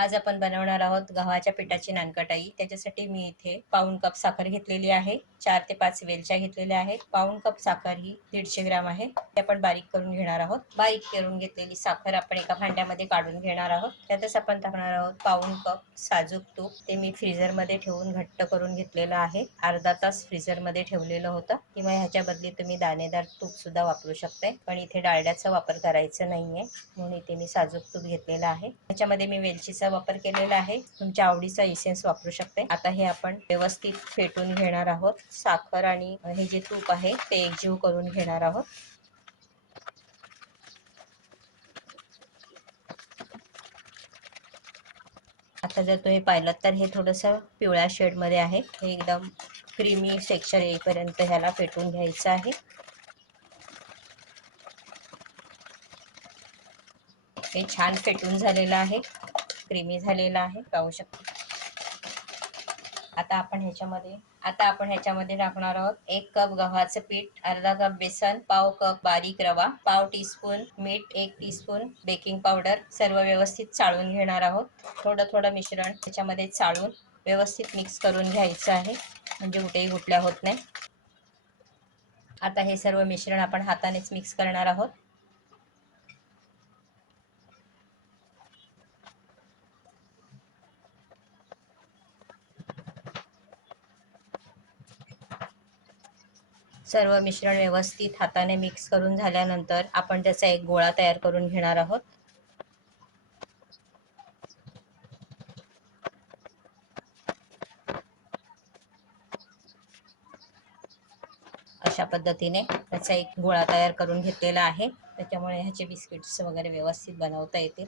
आज आपण बनवणार आहोत गव्हाच्या पिठाची नानकटाई। त्याच्यासाठी मी इथे पाऊण कप साखर घेतलेली आहे, 4 ते 5 वेलच्या घेतलेल्या आहेत। पाऊण कप साखर ही 150 ग्राम आहे, ते आपण बारीक करून घेणार आहोत। बारीक करून घेतलेली साखर आपण एका भांड्यामध्ये काढून घेणार आहोत। त्यातच आपण टाकणार आहोत पाऊण कप साजूक तूप, ते मी फ्रीजर मध्ये ठेवून घट्ट करून घेतलेलं आहे। अर्धा तास फ्रीजर मध्ये ठेवलेलं होतं, किंवा ह्याच्या बदली तुम्ही दाणेदार तूप सुद्धा वापरू शकता, पण इथे डालड्याचा वापर करायचा नाहीये, म्हणून इथे मी साजूक तूप घेतलेलं आहे। त्याच्यामध्ये मी वेलचीचा वापर केलेला आहे, तुमच्या आवडीचा इसेन्स वापरू शकते। आता हे आपण व्यवस्थित फेटून घेणार आहोत। साखर आणि हे जे तूप आहे ते एकजीव करून घेणार आहोत। आता जर तुम्ही पाहिलं तर हे थोडंसं पिवळ्या शेड मध्ये आहे, हे एकदम क्रीमी टेक्स्चर येईपर्यंत ह्याला फेटून घ्यायचं आहे। हे छान फेटून झालेलं आहे, क्रीमी झालेलं आहे, पाहू शकता। आता आपण ह्याच्यामध्ये टाकणार आहोत 1 कप गव्हाचं पीठ, अर्धा कप बेसन, पाव कप बारीक रवा, पाव टीस्पून मीठ, 1 टीस्पून बेकिंग पावडर। सर्व व्यवस्थित चाळून घेणार आहोत। थोडं थोडं मिश्रण त्याच्यामध्ये चाळून व्यवस्थित मिक्स करून घ्यायचं आहे, म्हणजे कुठेही गुठल्या होत नाही। आता हे सर्व मिश्रण आपण हातानेच मिक्स करणार आहोत। सर्व मिश्रण व्यवस्थित हाताने मिक्स करून झाल्यानंतर आपण त्याचा एक गोळा तयार करून घेणार आहोत। अशा पद्धतीने त्याचा एक गोळा तयार करून घेतलेला आहे, त्याच्यामुळे ह्याचे बिस्किट्स वगैरे व्यवस्थित बनवता येतील।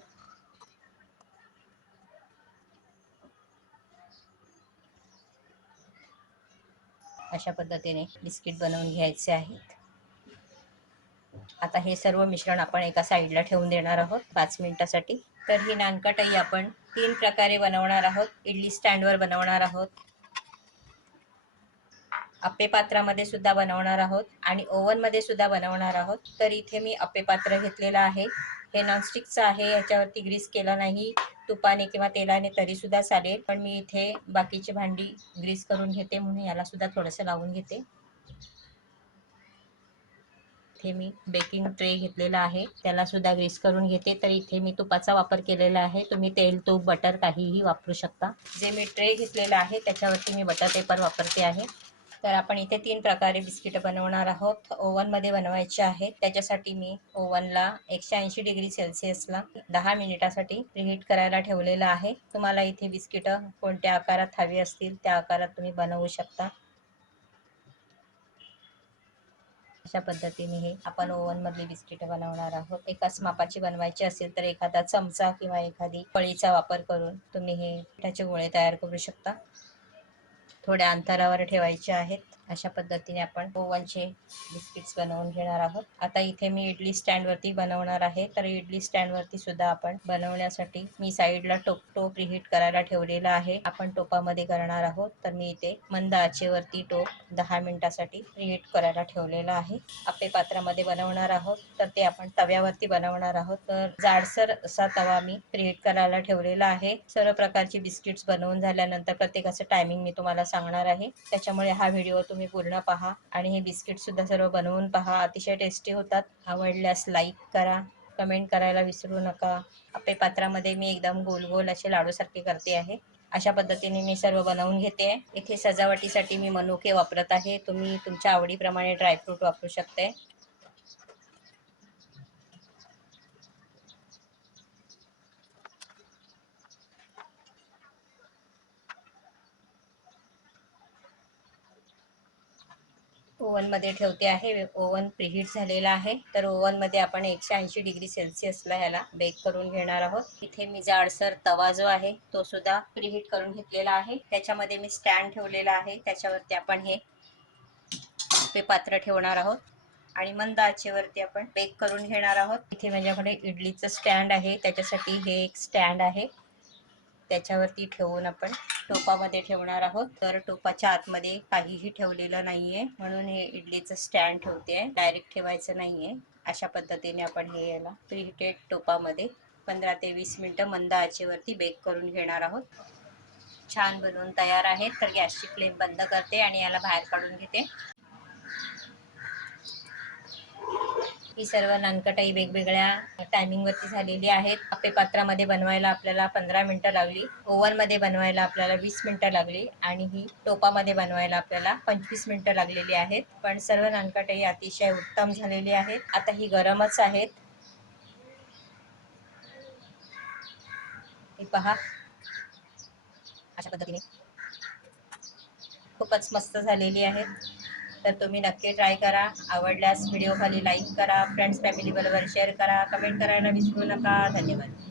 अशा पद्धतीने बिस्किट बनवून घ्यायचे आहेत। आता हे सर्व मिश्रण आपण एका साईडला ठेवून देणार आहोत 5 मिनिटासाठी। तर ही नानकटाई आपण 3 प्रकारे बनवणार आहोत। इडली स्टँडवर बनवणार आहोत, अप्पे पात्रामध्ये सुद्धा बनवणार आहोत, आणि ओव्हन मध्ये सुद्धा बनवणार आहोत। तर इथे मी अप्पे पात्र घेतलेलं आहे, हे नॉनस्टिकचं आहे, याच्यावरती ग्रीस केला नाही तुपाने किंवा तेलाने तरी सुद्धा चालेल, पण मी इथे बाकीची भांडी ग्रीस करून घेते, म्हणून याला सुद्धा थोडंसं लावून घेते। इथे मी बेकिंग ट्रे घेतलेला आहे, त्याला सुद्धा ग्रीस करून घेते। तर इथे मी तुपाचा वापर केलेला आहे, तुम्ही तेल, तूप, बटर काहीही वापरू शकता। जे मी ट्रे घेतलेला आहे त्याच्यावरती मी बटर पेपर वापरते आहे। तर आपण इथे 3 प्रकारे बिस्किट बनवणार आहोत। ओव्हन मध्ये बनवायचे आहे, त्याच्यासाठी मी ओव्हनला 180 डिग्री सेल्सिअसला 10 मिनिटासाठी प्रीहीट करायला ठेवलेलं आहे। तुम्हाला इथे बिस्किट कोणत्या आकारात हवी असतील त्या आकारात तुम्ही बनवू शकता। अशा पद्धतीने हे आपण ओव्हन मधली बिस्किट बनवणार आहोत। एकाच मापाची बनवायची असेल तर एखादा चमचा किंवा एखादी पळीचा वापर करून तुम्ही हे पिठाचे गोळे तयार करू शकता। थोड्या अंतरावर ठेवायचे आहेत। अशा पद्धतीने आपण ओव्हनचे बिस्किट्स बनवून घेणार आहोत। आता इथे मी इडली स्टँड वरती बनवणार आहे, तर इडली स्टँड वरती सुद्धा आपण बनवण्यासाठी मी साईडला टोप प्रीहीट करायला ठेवलेला आहे। आपण टोपामध्ये करणार आहोत, तर मी इथे मंद आचेवरती टोप 10 मिनिटासाठी प्रीहीट करायला ठेवलेला आहे। अप्पे पात्रामध्ये बनवणार आहोत, तर ते आपण तव्यावरती बनवणार आहोत। तर जाडसर असा तवा मी प्रीहीट करायला ठेवलेला आहे। सर्व प्रकारची बिस्किट्स बनवून झाल्यानंतर प्रत्येकाचं टायमिंग मी तुम्हाला सांगणार आहे, त्याच्यामुळे हा व्हिडिओ तुम्ही पूर्ण पहा आणि हे बिस्किट सुद्धा सर्व बनवून पहा, अतिशय टेस्टी होतात। आवडल्यास लाईक करा, कमेंट करायला विसरू नका। अप्पे पात्रामध्ये मी एकदम गोल गोल असे लाडू सारखे करते आहे। अशा पद्धतीने मी सर्व बनवून घेते। इथे सजावटीसाठी मी मनुके वापरत आहे, तुम्ही तुमच्या आवडीप्रमाणे ड्रायफ्रूट वापरू शकते। ओव्हन मध्ये ठेवते आहे, ओव्हन प्रीहीट झालेला आहे। तर ओव्हन मध्ये आपण 180 डिग्री सेल्सिअसला ह्याला बेक करून घेणार आहोत। इथे मी जाडसर तवा जो आहे तो सुद्धा प्रीहीट करून घेतलेला आहे, त्याच्यामध्ये मी स्टँड ठेवलेला आहे, त्याच्यावरती आपण हे अप्पे पात्र ठेवणार आहोत आणि मंद आचेवरती आपण बेक करून घेणार आहोत। इथे माझ्याकडे इडलीचं स्टँड आहे, त्याच्यासाठी हे एक स्टँड आहे, त्याच्यावरती ठेवून आपण टोपामध्ये ठेवणार आहोत। तर टोपाच्या आतमध्ये काहीही ठेवलेलं नाहीये, म्हणून हे इडलीचं स्टँड ठेवते आहे, डायरेक्ट ठेवायचं नाहीये। अशा पद्धतीने आपण हे याला प्रीहीटेड टोपामध्ये 15 ते 20 मिनिटं मंद आचेवरती बेक करून घेणार आहोत. छान बनवून तयार आहेत. तर गॅसची फ्लेम बंद करते आणि याला बाहेर काढून घेते. ही सर्व नानकटाई वेगवेगळ्या टायमिंगवरती झालेली आहेत. आप्पे पात्रामध्ये बनवायला आपल्याला 15 मिनिटं लागली, ओव्हनमध्ये बनवायला आपल्याला 20 मिनिटं लागली आणि ही टोपामध्ये बनवायला आपल्याला 25 मिनिटं लागलेली आहेत. पण सर्व नानकटाई अतिशय उत्तम झालेली आहेत. आता ही गरमच आहेत. ही पहा, अशा पद्धतीने खूपच मस्त झालेली आहेत. तर तुम्ही नक्की ट्राय करा. आवडल्यास व्हिडिओ खाली लाईक करा, फ्रेंड्स फॅमिली बरोबर शेअर करा, कमेंट करायला विसरू नका. धन्यवाद.